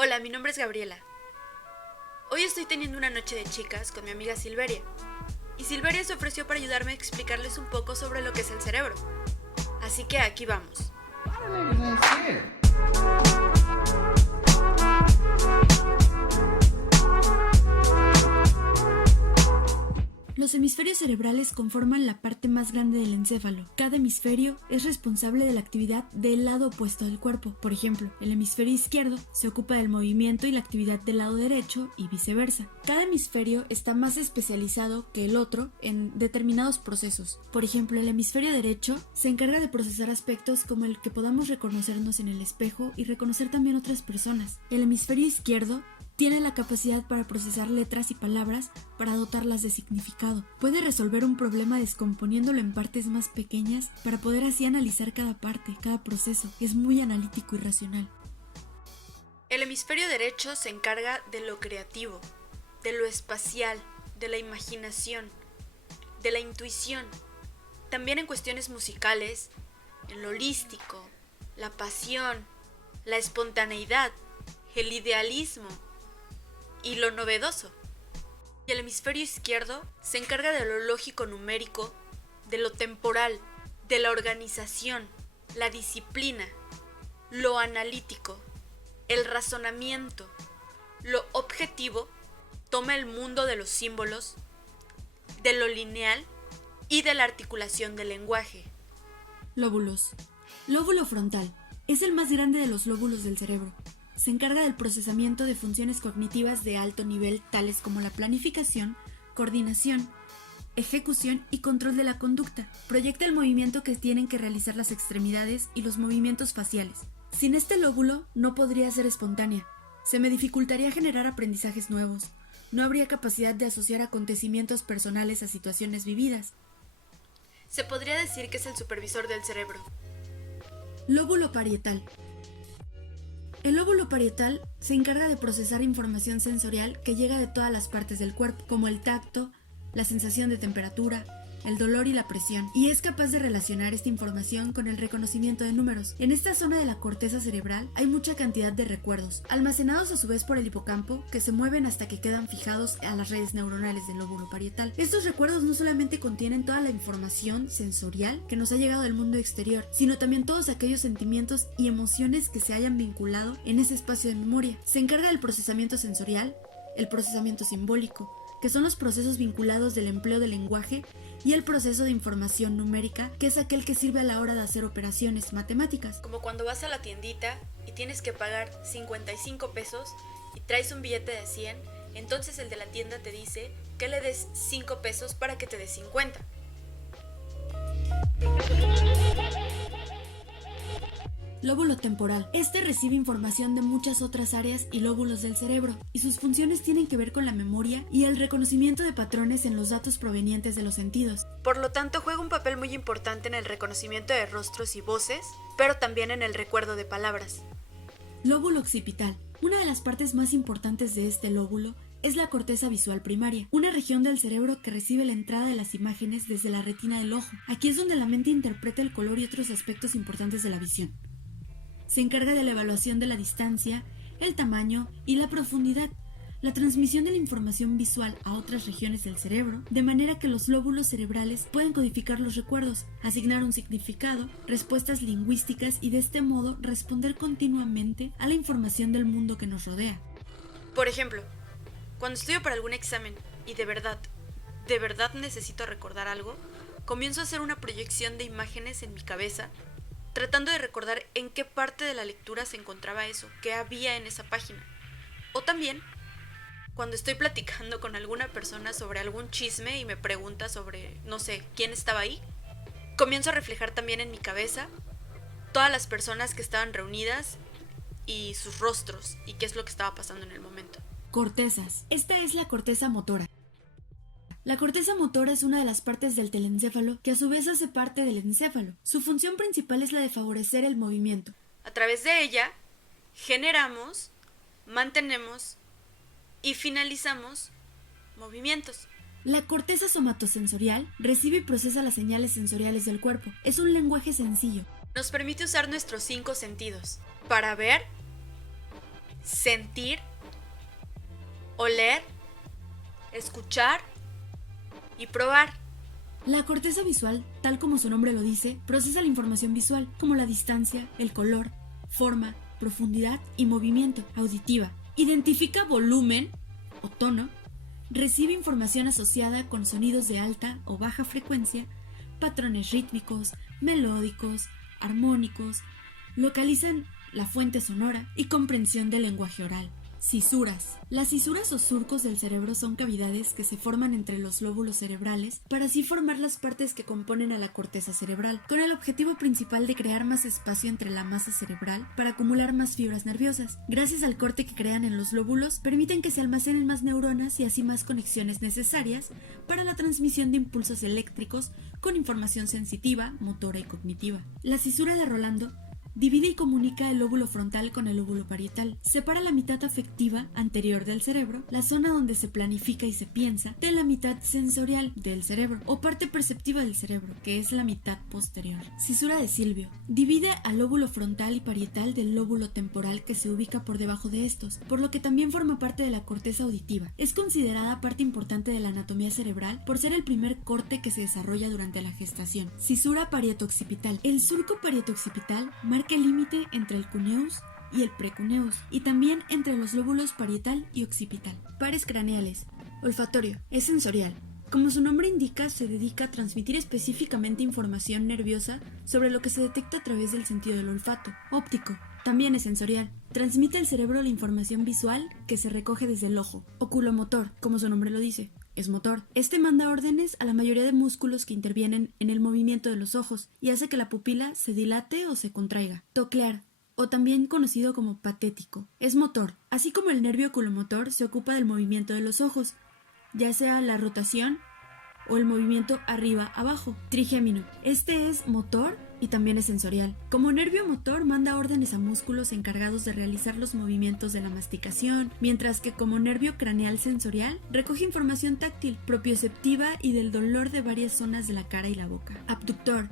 Hola, mi nombre es Gabriela. Hoy estoy teniendo una noche de chicas con mi amiga Silveria. Y Silveria se ofreció para ayudarme a explicarles un poco sobre lo que es el cerebro. Así que aquí vamos. Los hemisferios cerebrales conforman la parte más grande del encéfalo. Cada hemisferio es responsable de la actividad del lado opuesto del cuerpo. Por ejemplo, el hemisferio izquierdo se ocupa del movimiento y la actividad del lado derecho y viceversa. Cada hemisferio está más especializado que el otro en determinados procesos. Por ejemplo, el hemisferio derecho se encarga de procesar aspectos como el que podamos reconocernos en el espejo y reconocer también otras personas. El hemisferio izquierdo tiene la capacidad para procesar letras y palabras para dotarlas de significado. Puede resolver un problema descomponiéndolo en partes más pequeñas para poder así analizar cada parte, cada proceso. Es muy analítico y racional. El hemisferio derecho se encarga de lo creativo, de lo espacial, de la imaginación, de la intuición. También en cuestiones musicales, en lo holístico, la pasión, la espontaneidad, el idealismo y lo novedoso. Y el hemisferio izquierdo se encarga de lo lógico numérico, de lo temporal, de la organización, la disciplina, lo analítico, el razonamiento, lo objetivo, toma el mundo de los símbolos, de lo lineal y de la articulación del lenguaje. Lóbulos. Lóbulo frontal. Es el más grande de los lóbulos del cerebro. Se encarga del procesamiento de funciones cognitivas de alto nivel tales como la planificación, coordinación, ejecución y control de la conducta. Proyecta el movimiento que tienen que realizar las extremidades y los movimientos faciales. Sin este lóbulo no podría ser espontánea. Se me dificultaría generar aprendizajes nuevos. No habría capacidad de asociar acontecimientos personales a situaciones vividas. Se podría decir que es el supervisor del cerebro. Lóbulo parietal. El lóbulo parietal se encarga de procesar información sensorial que llega de todas las partes del cuerpo, como el tacto, la sensación de temperatura, el dolor y la presión, y es capaz de relacionar esta información con el reconocimiento de números. En esta zona de la corteza cerebral hay mucha cantidad de recuerdos, almacenados a su vez por el hipocampo, que se mueven hasta que quedan fijados a las redes neuronales del lóbulo parietal. Estos recuerdos no solamente contienen toda la información sensorial que nos ha llegado del mundo exterior, sino también todos aquellos sentimientos y emociones que se hayan vinculado en ese espacio de memoria. Se encarga del procesamiento sensorial, el procesamiento simbólico, que son los procesos vinculados del empleo del lenguaje, y el proceso de información numérica, que es aquel que sirve a la hora de hacer operaciones matemáticas. Como cuando vas a la tiendita y tienes que pagar 55 pesos y traes un billete de 100, entonces el de la tienda te dice que le des 5 pesos para que te dé 50. Lóbulo temporal. Este recibe información de muchas otras áreas y lóbulos del cerebro, y sus funciones tienen que ver con la memoria y el reconocimiento de patrones en los datos provenientes de los sentidos. Por lo tanto, juega un papel muy importante en el reconocimiento de rostros y voces, pero también en el recuerdo de palabras. Lóbulo occipital. Una de las partes más importantes de este lóbulo es la corteza visual primaria, una región del cerebro que recibe la entrada de las imágenes desde la retina del ojo. Aquí es donde la mente interpreta el color y otros aspectos importantes de la visión. Se encarga de la evaluación de la distancia, el tamaño y la profundidad, la transmisión de la información visual a otras regiones del cerebro, de manera que los lóbulos cerebrales puedan codificar los recuerdos, asignar un significado, respuestas lingüísticas y de este modo responder continuamente a la información del mundo que nos rodea. Por ejemplo, cuando estudio para algún examen y de verdad necesito recordar algo, comienzo a hacer una proyección de imágenes en mi cabeza, tratando de recordar en qué parte de la lectura se encontraba eso, qué había en esa página. O también, cuando estoy platicando con alguna persona sobre algún chisme y me pregunta sobre, no sé, quién estaba ahí, comienzo a reflejar también en mi cabeza todas las personas que estaban reunidas y sus rostros y qué es lo que estaba pasando en el momento. Cortezas. Esta es la corteza motora. La corteza motora es una de las partes del telencéfalo que a su vez hace parte del encéfalo. Su función principal es la de favorecer el movimiento. A través de ella, generamos, mantenemos y finalizamos movimientos. La corteza somatosensorial recibe y procesa las señales sensoriales del cuerpo. Es un lenguaje sencillo. Nos permite usar nuestros 5 sentidos para ver, sentir, oler, escuchar y probar. La corteza visual, tal como su nombre lo dice, procesa la información visual, como la distancia, el color, forma, profundidad y movimiento. Auditiva. Identifica volumen o tono, recibe información asociada con sonidos de alta o baja frecuencia, patrones rítmicos, melódicos, armónicos, localizan la fuente sonora y comprensión del lenguaje oral. Cisuras. Las cisuras o surcos del cerebro son cavidades que se forman entre los lóbulos cerebrales para así formar las partes que componen a la corteza cerebral, con el objetivo principal de crear más espacio entre la masa cerebral para acumular más fibras nerviosas. Gracias al corte que crean en los lóbulos, permiten que se almacenen más neuronas y así más conexiones necesarias para la transmisión de impulsos eléctricos con información sensitiva, motora y cognitiva. La cisura de Rolando divide y comunica el lóbulo frontal con el lóbulo parietal. Separa la mitad afectiva anterior del cerebro, la zona donde se planifica y se piensa, de la mitad sensorial del cerebro o parte perceptiva del cerebro, que es la mitad posterior. Cisura de Silvio. Divide al lóbulo frontal y parietal del lóbulo temporal que se ubica por debajo de estos, por lo que también forma parte de la corteza auditiva. Es considerada parte importante de la anatomía cerebral por ser el primer corte que se desarrolla durante la gestación. Cisura parietoccipital. El surco parietoccipital marca el límite entre el cuneus y el precuneus y también entre los lóbulos parietal y occipital. Pares craneales. Olfatorio. Es sensorial. Como su nombre indica, se dedica a transmitir específicamente información nerviosa sobre lo que se detecta a través del sentido del olfato. Óptico. También es sensorial. Transmite al cerebro la información visual que se recoge desde el ojo. Oculomotor, como su nombre lo dice. Es motor. Este manda órdenes a la mayoría de músculos que intervienen en el movimiento de los ojos y hace que la pupila se dilate o se contraiga. Toclear, o también conocido como patético. Es motor. Así como el nervio oculomotor se ocupa del movimiento de los ojos, ya sea la rotación o el movimiento arriba-abajo. Trigémino. Este es motor y también es sensorial. Como nervio motor manda órdenes a músculos encargados de realizar los movimientos de la masticación, mientras que como nervio craneal sensorial recoge información táctil, propioceptiva y del dolor de varias zonas de la cara y la boca. Abductor.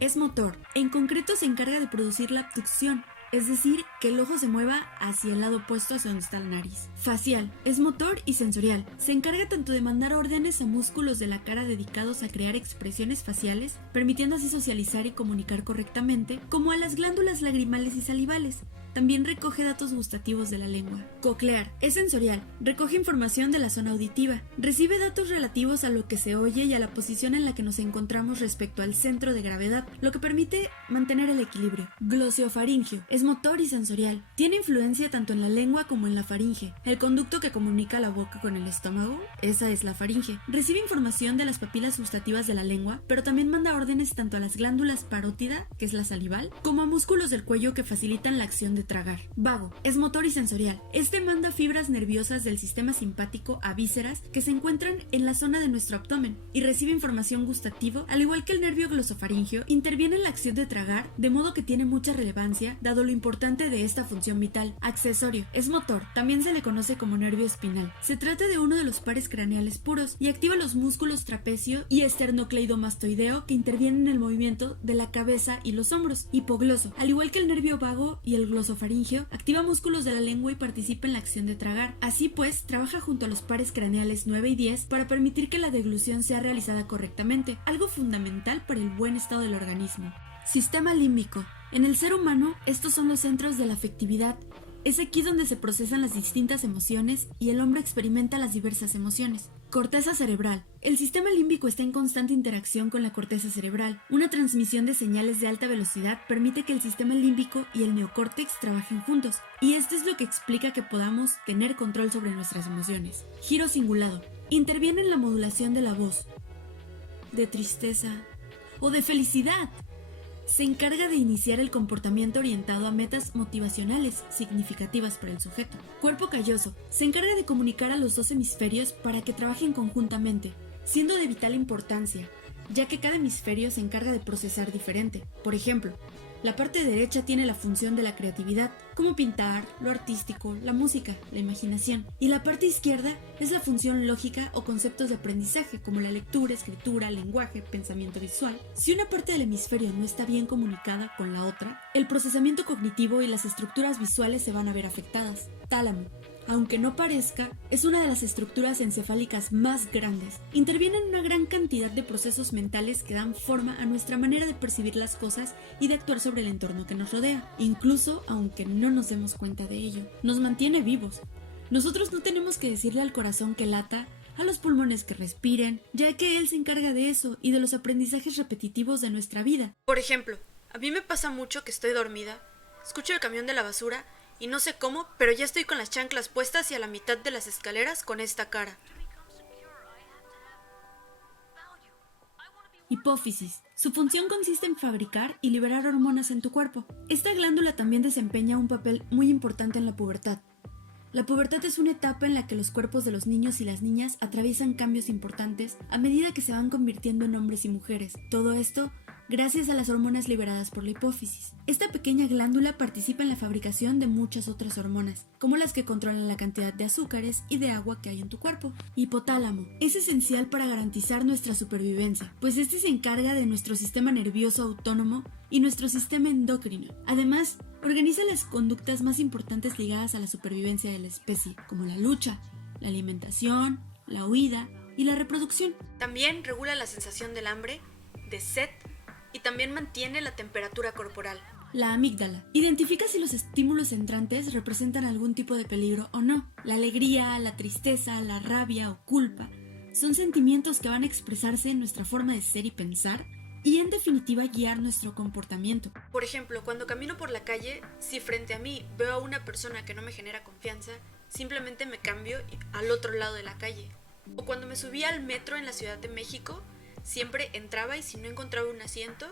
Es motor. En concreto se encarga de producir la abducción, es decir, que el ojo se mueva hacia el lado opuesto hacia donde está la nariz. Facial. Es motor y sensorial. Se encarga tanto de mandar órdenes a músculos de la cara dedicados a crear expresiones faciales, permitiendo así socializar y comunicar correctamente, como a las glándulas lagrimales y salivales. También recoge datos gustativos de la lengua. Coclear. Es sensorial. Recoge información de la zona auditiva. Recibe datos relativos a lo que se oye y a la posición en la que nos encontramos respecto al centro de gravedad, lo que permite mantener el equilibrio. Gloseofaringio. Es motor y sensorial. Tiene influencia tanto en la lengua como en la faringe, el conducto que comunica la boca con el estómago. Esa es la faringe. Recibe información de las papilas gustativas de la lengua, pero también manda órdenes tanto a las glándulas parótida, que es la salival, como a músculos del cuello que facilitan la acción de tragar. Vago. Es motor y sensorial. Este manda fibras nerviosas del sistema simpático a vísceras que se encuentran en la zona de nuestro abdomen y recibe información gustativa, al igual que el nervio glosofaringio, interviene en la acción de tragar, de modo que tiene mucha relevancia dado lo importante de esta función vital. Accesorio. Es motor. También se le conoce como nervio espinal. Se trata de uno de los pares craneales puros y activa los músculos trapecio y esternocleidomastoideo que intervienen en el movimiento de la cabeza y los hombros. Hipogloso. Al igual que el nervio vago y el glosofaringio, activa músculos de la lengua y participa en la acción de tragar. Así pues, trabaja junto a los pares craneales 9 y 10 para permitir que la deglución sea realizada correctamente, algo fundamental para el buen estado del organismo. Sistema límbico. En el ser humano, estos son los centros de la afectividad. Es aquí donde se procesan las distintas emociones y el hombre experimenta las diversas emociones. Corteza cerebral. El sistema límbico está en constante interacción con la corteza cerebral. Una transmisión de señales de alta velocidad permite que el sistema límbico y el neocórtex trabajen juntos, y esto es lo que explica que podamos tener control sobre nuestras emociones. Giro cingulado. Interviene en la modulación de la voz, de tristeza o de felicidad. Se encarga de iniciar el comportamiento orientado a metas motivacionales significativas para el sujeto. Cuerpo calloso. Se encarga de comunicar a los dos hemisferios para que trabajen conjuntamente, siendo de vital importancia, ya que cada hemisferio se encarga de procesar diferente. Por ejemplo, la parte derecha tiene la función de la creatividad, como pintar, lo artístico, la música, la imaginación. Y la parte izquierda es la función lógica o conceptos de aprendizaje, como la lectura, escritura, lenguaje, pensamiento visual. Si una parte del hemisferio no está bien comunicada con la otra, el procesamiento cognitivo y las estructuras visuales se van a ver afectadas. Tálamo, aunque no parezca, es una de las estructuras encefálicas más grandes. Interviene en una gran cantidad de procesos mentales que dan forma a nuestra manera de percibir las cosas y de actuar sobre el entorno que nos rodea, incluso aunque no nos demos cuenta de ello. Nos mantiene vivos. Nosotros no tenemos que decirle al corazón que lata, a los pulmones que respiren, ya que él se encarga de eso y de los aprendizajes repetitivos de nuestra vida. Por ejemplo, a mí me pasa mucho que estoy dormida, escucho el camión de la basura y no sé cómo, pero ya estoy con las chanclas puestas y a la mitad de las escaleras con esta cara. Hipófisis. Su función consiste en fabricar y liberar hormonas en tu cuerpo. Esta glándula también desempeña un papel muy importante en la pubertad. La pubertad es una etapa en la que los cuerpos de los niños y las niñas atraviesan cambios importantes a medida que se van convirtiendo en hombres y mujeres. Todo esto gracias a las hormonas liberadas por la hipófisis. Esta pequeña glándula participa en la fabricación de muchas otras hormonas, como las que controlan la cantidad de azúcares y de agua que hay en tu cuerpo. Hipotálamo. Es esencial para garantizar nuestra supervivencia, pues este se encarga de nuestro sistema nervioso autónomo y nuestro sistema endocrino. Además, organiza las conductas más importantes ligadas a la supervivencia de la especie, como la lucha, la alimentación, la huida y la reproducción. También regula la sensación del hambre, de sed, y también mantiene la temperatura corporal. La amígdala. Identifica si los estímulos entrantes representan algún tipo de peligro o no. La alegría, la tristeza, la rabia o culpa son sentimientos que van a expresarse en nuestra forma de ser y pensar y en definitiva guiar nuestro comportamiento. Por ejemplo, cuando camino por la calle, si frente a mí veo a una persona que no me genera confianza, simplemente me cambio al otro lado de la calle. O cuando me subía al metro en la Ciudad de México, siempre entraba y si no encontraba un asiento,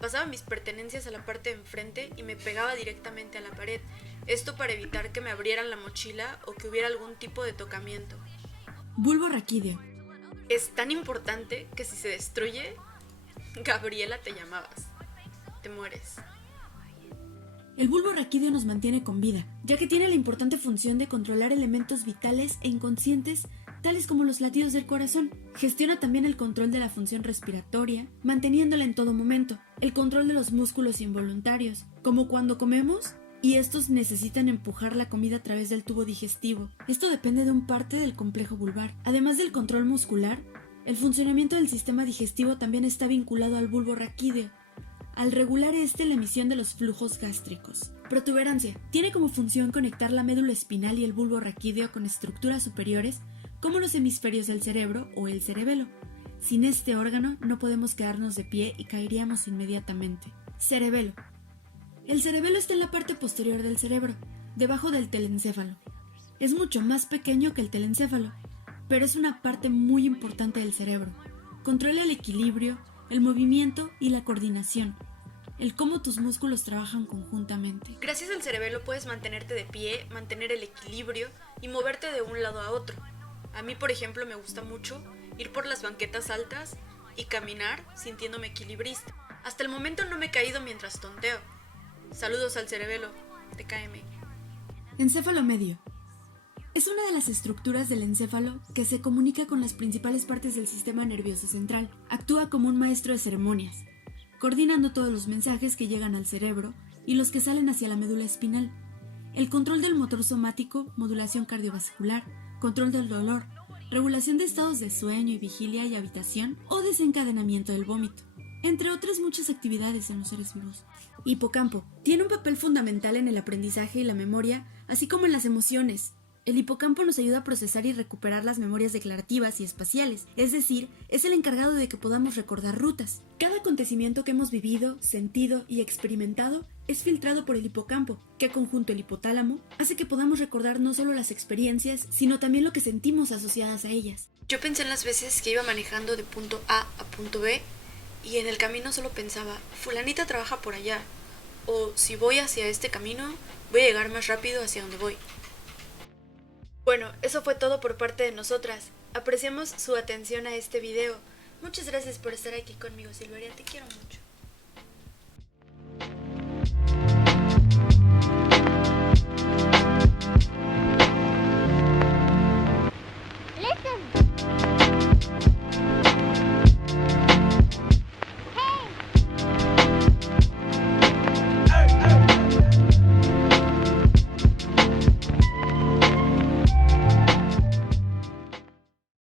pasaba mis pertenencias a la parte de enfrente y me pegaba directamente a la pared. Esto para evitar que me abrieran la mochila o que hubiera algún tipo de tocamiento. Bulbo raquídeo. Es tan importante que si se destruye, Gabriela te llamabas. Te mueres. El bulbo raquídeo nos mantiene con vida, ya que tiene la importante función de controlar elementos vitales e inconscientes tales como los latidos del corazón. Gestiona también el control de la función respiratoria, manteniéndola en todo momento, el control de los músculos involuntarios, como cuando comemos, y estos necesitan empujar la comida a través del tubo digestivo. Esto depende de un parte del complejo vulvar. Además del control muscular, el funcionamiento del sistema digestivo también está vinculado al bulbo raquídeo, al regular la emisión de los flujos gástricos. Protuberancia. Tiene como función conectar la médula espinal y el bulbo raquídeo con estructuras superiores como los hemisferios del cerebro o el cerebelo. Sin este órgano no podemos quedarnos de pie y caeríamos inmediatamente. Cerebelo. El cerebelo está en la parte posterior del cerebro, debajo del telencéfalo. Es mucho más pequeño que el telencéfalo, pero es una parte muy importante del cerebro. Controla el equilibrio, el movimiento y la coordinación, el cómo tus músculos trabajan conjuntamente. Gracias al cerebelo puedes mantenerte de pie, mantener el equilibrio y moverte de un lado a otro. A mí, por ejemplo, me gusta mucho ir por las banquetas altas y caminar sintiéndome equilibrista. Hasta el momento no me he caído mientras tonteo. Saludos al cerebelo, TKM. Encéfalo medio. Es una de las estructuras del encéfalo que se comunica con las principales partes del sistema nervioso central. Actúa como un maestro de ceremonias, coordinando todos los mensajes que llegan al cerebro y los que salen hacia la médula espinal. El control del motor somático, modulación cardiovascular, control del dolor, regulación de estados de sueño y vigilia y habitación o desencadenamiento del vómito, entre otras muchas actividades en los seres vivos. Hipocampo. Tiene un papel fundamental en el aprendizaje y la memoria, así como en las emociones. El hipocampo nos ayuda a procesar y recuperar las memorias declarativas y espaciales, es decir, es el encargado de que podamos recordar rutas. Cada acontecimiento que hemos vivido, sentido y experimentado es filtrado por el hipocampo, que conjunto el hipotálamo hace que podamos recordar no solo las experiencias, sino también lo que sentimos asociadas a ellas. Yo pensé en las veces que iba manejando de punto A a punto B y en el camino solo pensaba, fulanita trabaja por allá, o si voy hacia este camino, voy a llegar más rápido hacia donde voy. Bueno, eso fue todo por parte de nosotras. Apreciamos su atención a este video. Muchas gracias por estar aquí conmigo, Silveria, te quiero mucho.